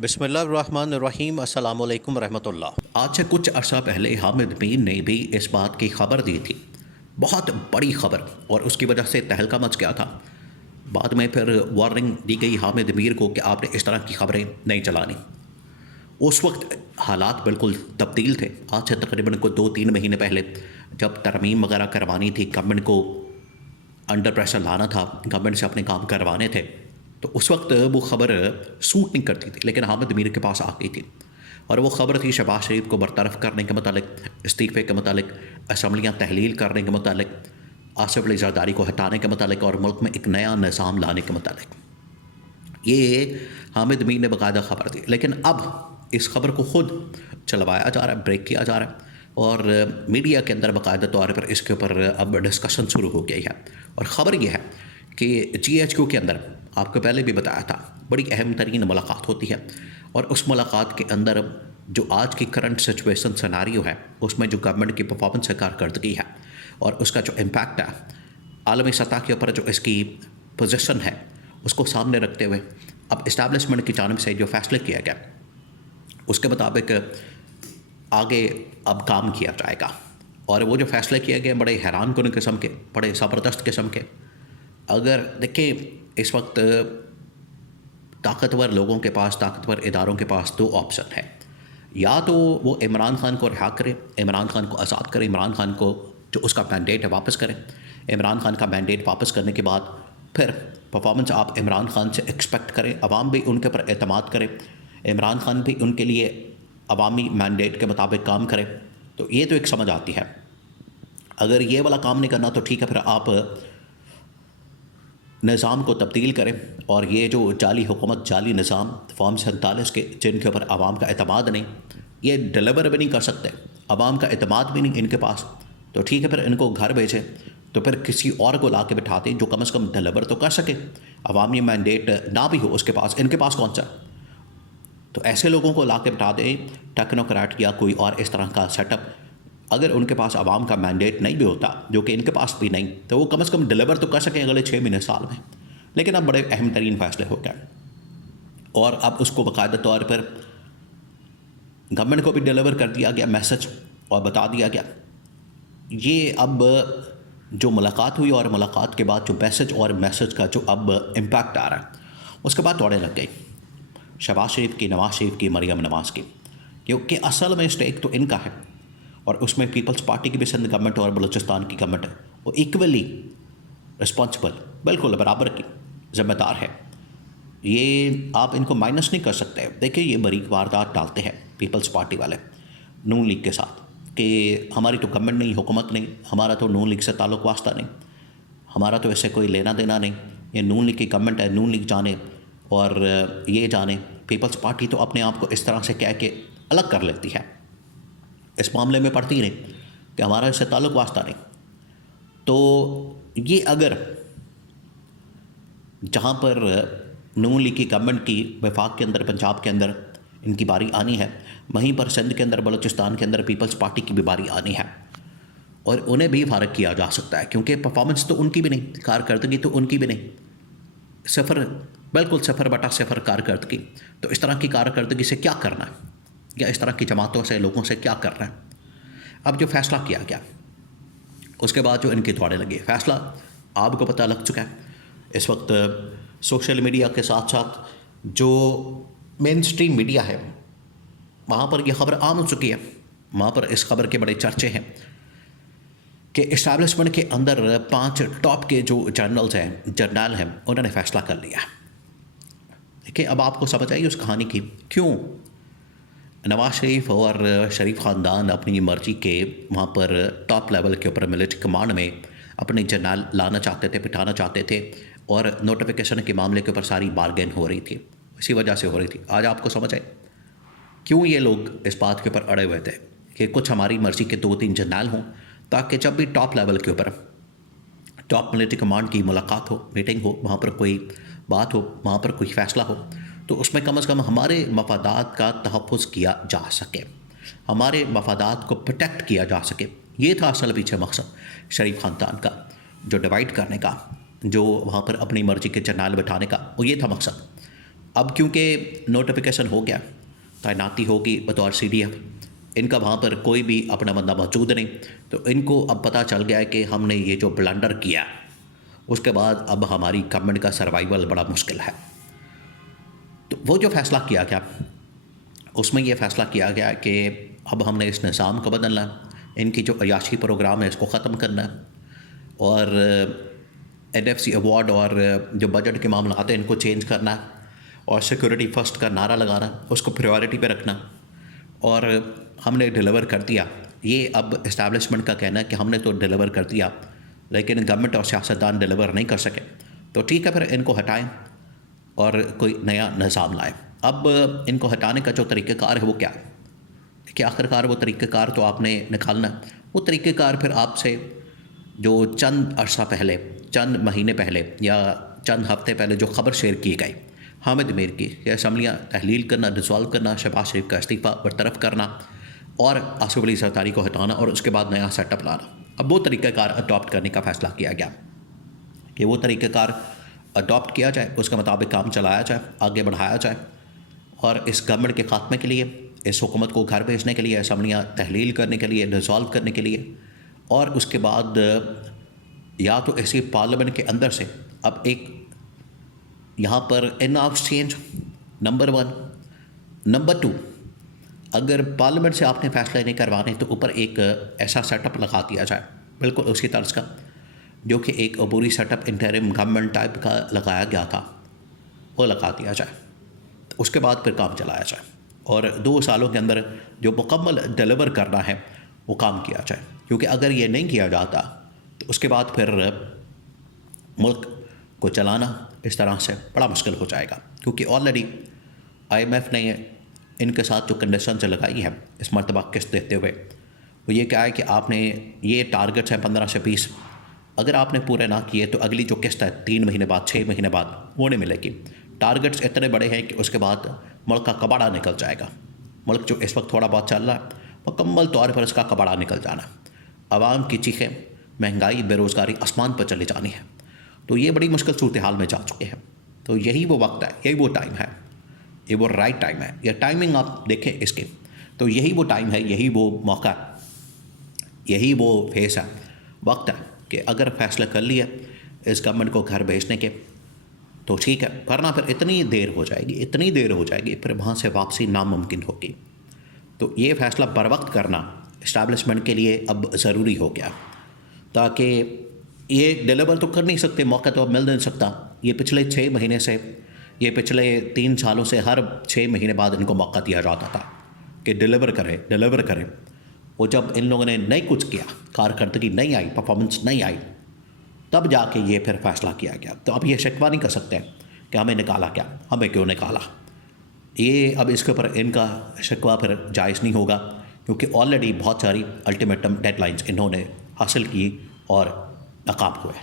बिस्मिल्लाहिर्रहमानिर्रहीम अस्सलामु अलैकुम रहमतुल्लाह। आज से कुछ अर्सा पहले हामिद मीर ने भी इस बात की खबर दी थी, बहुत बड़ी खबर, और उसकी वजह से तहलका मच गया था। बाद में फिर वार्निंग दी गई हामिद मीर को कि आपने इस तरह की खबरें नहीं चलानी। उस वक्त हालात बिल्कुल तब्दील थे। आज से तकरीबन को 2-3 महीने पहले जब तरमीम वगैरह करवानी थी, गवर्नमेंट को अंडर प्रेशर लाना था, गवर्नमेंट से अपने काम करवाने थे, तो उस वक्त वो ख़बर सूट नहीं करती थी, लेकिन हामिद मीर के पास आ गई थी। और वो ख़बर थी शहबाज शरीफ को बरतरफ करने के मतलब, इस्तीफ़े के मतलब, असम्बलियाँ तहलील करने के मतलब, आसिफ अली जरदारी को हटाने के मतलब, और मुल्क में एक नया निज़ाम लाने के मतलब। ये हामिद मीर ने बाकायदा ख़बर दी, लेकिन अब इस खबर को ख़ुद चलवाया जा रहा है, ब्रेक किया जा रहा है, और मीडिया के अंदर बाकायदा तौर पर इसके ऊपर अब डिस्कशन शुरू हो गई है। और ख़बर यह है कि GHQ के अंदर, आपको पहले भी बताया था, बड़ी अहम तरीन मुलाकात होती है, और उस मुलाकात के अंदर जो आज की करंट सिचुएशन सिनारियो है, उसमें जो गवर्नमेंट की परफॉर्मेंस है, कारकर्दगी है, और उसका जो इम्पैक्ट है आलमी सतह के ऊपर, जो इसकी पोजीशन है, उसको सामने रखते हुए अब इस्टेब्लिशमेंट की जानिब से जो फैसले किया गया, उसके मुताबिक आगे अब काम किया जाएगा। और वो जो फैसले किए गए बड़े हैरानकुन किस्म के, बड़े ज़बरदस्त किस्म के। अगर देखिए, इस वक्त ताकतवर लोगों के पास, ताकतवर इदारों के पास दो ऑप्शन है। या तो वो इमरान खान को रिहा करें, इमरान खान को आज़ाद करें, इमरान खान को जो उसका मैंडेट है वापस करें। इमरान खान का मैंडेट वापस करने के बाद फिर परफॉर्मेंस आप इमरान खान से एक्सपेक्ट करें, अवाम भी उनके ऊपर एतमाद करे, इमरान खान भी उनके लिए अवामी मैंडेट के मुताबिक काम करे। तो ये तो एक समझ आती है। अगर ये वाला काम नहीं करना तो ठीक है, फिर आप निज़ाम को तब्दील करें, और ये जो जाली हुकूमत, जाली निज़ाम फॉर्म 47 के, जिनके ऊपर आवाम का एतमाद नहीं, ये डिलीवर भी नहीं कर सकते, आवाम का एतमाद भी नहीं इनके पास, तो ठीक है, फिर इनको घर भेजें, तो फिर किसी और को ला के बिठा दें जो कम से कम डिलीवर तो कर सके। अवामी मैंडेट ना भी हो उसके पास, इनके पास कौन सा, तो ऐसे लोगों को ला के बिठा दें, टेक्नोक्रेट या कोई और इस तरह का सेटअप। अगर उनके पास आवाम का मैंडेट नहीं भी होता, जो कि इनके पास भी नहीं, तो वो कम से कम डिलीवर तो कर सकें अगले 6 महीने, साल में। लेकिन अब बड़े अहम तरीन फैसले हो गए, और अब उसको बाकायदा तौर पर गवर्नमेंट को भी डिलीवर कर दिया गया मैसेज, और बता दिया गया। ये अब जो मुलाकात हुई, और मुलाकात के बाद जो मैसेज, और मैसेज का जो अब इम्पैक्ट आ रहा है, उसके बाद दौड़े लग गई शहबाज शरीफ की, नवाज शरीफ की, मरियम नवाज की, क्योंकि असल में स्टेक तो इनका है, और उसमें पीपल्स पार्टी की भी सिंध गवर्नमेंट और बलूचिस्तान की गवर्नमेंट है, वो इक्वली रिस्पॉन्सिबल, बिल्कुल बराबर की ज़िम्मेदार है। ये आप इनको माइनस नहीं कर सकते। देखिए, ये बरीक वारदात डालते हैं पीपल्स पार्टी वाले नून लीग के साथ कि हमारी तो गवर्नमेंट नहीं, हुकूमत नहीं, हमारा तो नून लीग से ताल्लुक़ वास्ता नहीं, हमारा तो इससे कोई लेना देना नहीं, ये नून लीग की गवर्नमेंट है, नून लीग जाने और ये जाने। पीपल्स पार्टी तो अपने आप को इस तरह से कह के अलग कर लेती है, इस मामले में पड़ती ही नहीं कि हमारा इससे ताल्लुक़ वास्ता नहीं। तो ये अगर जहाँ पर नून लीग की गवर्नमेंट की वफाक के अंदर, पंजाब के अंदर इनकी बारी आनी है, वहीं पर सिंध के अंदर, बलूचिस्तान के अंदर पीपल्स पार्टी की भी बारी आनी है, और उन्हें भी फ़ारग किया जा सकता है, क्योंकि परफॉर्मेंस तो उनकी भी नहीं, कारकर्दगी तो उनकी भी नहीं, सफ़र, बिल्कुल 0/0 कारकर्दगी। तो इस तरह की कारकर्दगी से क्या करना है, या इस तरह की जमातों से, लोगों से क्या करना है। अब जो फ़ैसला किया गया, उसके बाद जो इनकी दौड़े लगी, फ़ैसला आपको पता लग चुका है। इस वक्त सोशल मीडिया के साथ साथ जो मेन स्ट्रीम मीडिया है, वहाँ पर यह ख़बर आम हो चुकी है। वहाँ पर इस खबर के बड़े चर्चे हैं कि इस्टेब्लिशमेंट के अंदर 5 टॉप के जो जर्नल हैं, उन्होंने फ़ैसला कर लिया। देखिए, अब आपको समझ आई उस कहानी की, क्यों नवाज शरीफ और शरीफ ख़ानदान अपनी मर्ज़ी के वहाँ पर टॉप लेवल के ऊपर मिलिट्री कमांड में अपने जर्नल लाना चाहते थे, बिठाना चाहते थे, और नोटिफिकेशन के मामले के ऊपर सारी बारगेन हो रही थी, इसी वजह से हो रही थी। आज आपको समझ आए क्यों ये लोग इस बात के ऊपर अड़े हुए थे कि कुछ हमारी मर्ज़ी के 2-3 जर्नल हों, ताकि जब भी टॉप लेवल के ऊपर, टॉप मिलिट्री कमांड की मुलाकात हो, मीटिंग हो, वहाँ पर कोई बात हो, वहाँ पर कोई फ़ैसला हो, तो उसमें कम से कम हमारे मफादात का तहफ़्फ़ुज़ किया जा सके, हमारे मफादात को प्रोटेक्ट किया जा सके। ये था असल पीछे मकसद शरीफ ख़ानदान का, जो डिवाइड करने का, जो वहाँ पर अपनी मर्ज़ी के जर्नल बैठाने का, वो ये था मकसद। अब क्योंकि नोटिफिकेशन हो गया, तैनाती होगी बतौर CDF, इनका वहाँ पर कोई भी अपना बंदा मौजूद नहीं, तो इनको अब पता चल गया है कि हमने ये जो ब्लंडर किया, उसके बाद अब हमारी गवर्नमेंट का सर्वाइवल बड़ा मुश्किल है। तो वो जो फ़ैसला किया गया, उसमें ये फ़ैसला किया गया कि अब हमने इस निज़ाम को बदलना है, इनकी जो अयाशी प्रोग्राम है इसको ख़त्म करना है, और NFC अवार्ड और जो बजट के मामला आते हैं इनको चेंज करना है, और सिक्योरिटी फर्स्ट का नारा लगाना, उसको प्रायोरिटी पे रखना, और हमने डिलीवर कर दिया। ये अब इस्टेब्लिशमेंट का कहना है कि हमने तो डिलीवर कर दिया, लेकिन गवर्नमेंट और सियासतदान डिलीवर नहीं कर सके, तो ठीक है फिर इनको हटाएं और कोई नया निज़ाम लाएं। अब इनको हटाने का जो तरीक़ेकार है वो क्या है कि आखिरकार वो तरीक़ेकार तो आपने निकालना है। वो तरीक़ेकार फिर आपसे जो चंद अरसा पहले, चंद महीने पहले या चंद हफ्ते पहले जो ख़बर शेयर की गई हामिद मीर की, कि असम्बलियाँ तहलील करना, डिसॉल्व करना, शहबाज शरीफ का इस्तीफ़ा बरतरफ करना और आसिफ अली ज़रदारी को हटाना और उसके बाद नया सेटअप लाना, अब वो तरीक़ेकार अडॉप्ट करने का फ़ैसला किया गया कि वो तरीक़ेकार अडॉप्ट किया जाए, उसके मुताबिक काम चलाया जाए, आगे बढ़ाया जाए, और इस गवर्नमेंट के ख़ात्मे के लिए, इस हुकूमत को घर भेजने के लिए, असम्बलियाँ तहलील करने के लिए, डिसॉल्व करने के लिए, और उसके बाद या तो इसी पार्लियामेंट के अंदर से अब एक यहाँ पर इन ऑफ चेंज, नंबर 1। नंबर 2, अगर पार्लियामेंट से आपने फ़ैसले नहीं करवाने तो ऊपर एक ऐसा सेटअप लगा दिया जाए, बिल्कुल उसी तर्ज का जो कि एक अबूरी सेटअप इंटरिम गवर्नमेंट टाइप का लगाया गया था, वो लगा दिया जाए, उसके बाद फिर काम चलाया जाए, और 2 सालों के अंदर जो मुकम्मल डिलीवर करना है वो काम किया जाए। क्योंकि अगर ये नहीं किया जाता तो उसके बाद फिर मुल्क को चलाना इस तरह से बड़ा मुश्किल हो जाएगा, क्योंकि ऑलरेडी IMF ने इनके साथ जो कंडीशंस लगाई है इस मरतबा किस्त देते हुए, वो ये क्या है कि आपने ये टारगेट्स हैं 15 से 20, अगर आपने पूरे ना किए तो अगली जो किस्त है 3 महीने बाद, 6 महीने बाद वो नहीं मिलेगी। टारगेट्स इतने बड़े हैं कि उसके बाद मुल्क का कबाड़ा निकल जाएगा। मुल्क जो इस वक्त थोड़ा बहुत चल रहा है मुकम्मल तौर पर इसका कबाड़ा निकल जाना, आवाम की चीखें, महंगाई, बेरोज़गारी आसमान पर चली जानी है। तो ये बड़ी मुश्किल सूरत हाल में जा चुके हैं। तो यही वो वक्त है, यही वो टाइम है, ये वो राइट टाइम है। या टाइमिंग आप देखें इसके, तो यही वो टाइम है, यही वो मौका, यही वो फेस है, वक्त है कि अगर फैसला कर लिया इस गवर्नमेंट को घर भेजने के तो ठीक है, वरना फिर इतनी देर हो जाएगी, फिर वहाँ से वापसी नामुमकिन होगी। तो ये फ़ैसला बर वक्त करना इस्टेब्लिशमेंट के लिए अब ज़रूरी हो गया, ताकि ये डिलीवर तो कर नहीं सकते, मौका तो अब मिल नहीं सकता। ये पिछले 6 महीने से, ये पिछले 3 सालों से हर 6 महीने बाद इनको मौका दिया जाता था कि डिलीवर करें। वो जब इन लोगों ने नहीं कुछ किया, कारकर्दगी नहीं आई, परफॉर्मेंस नहीं आई, तब जाके ये फिर फैसला किया गया। तो अब ये शिकवा नहीं कर सकते कि हमें निकाला क्या, हमें क्यों निकाला। ये अब इसके ऊपर इनका शिकवा फिर जायज़ नहीं होगा, क्योंकि ऑलरेडी बहुत सारी अल्टीमेटम डेडलाइंस इन्होंने हासिल की और नाकाम हुए।